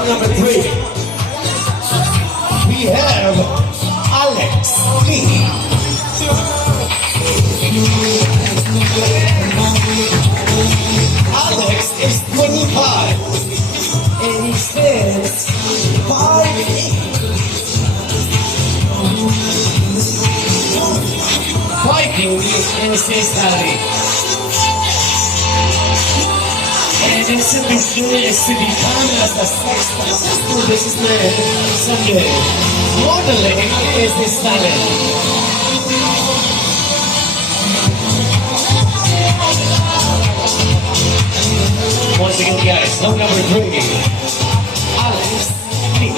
Song number 3. We have Alex Lee. Alex is 25 and he stands 5'8". Biking is his hobby. And his ambition is to become as a successful businessman someday. Modeling is his talent. Once again, guys, song number 3, Alex Lee.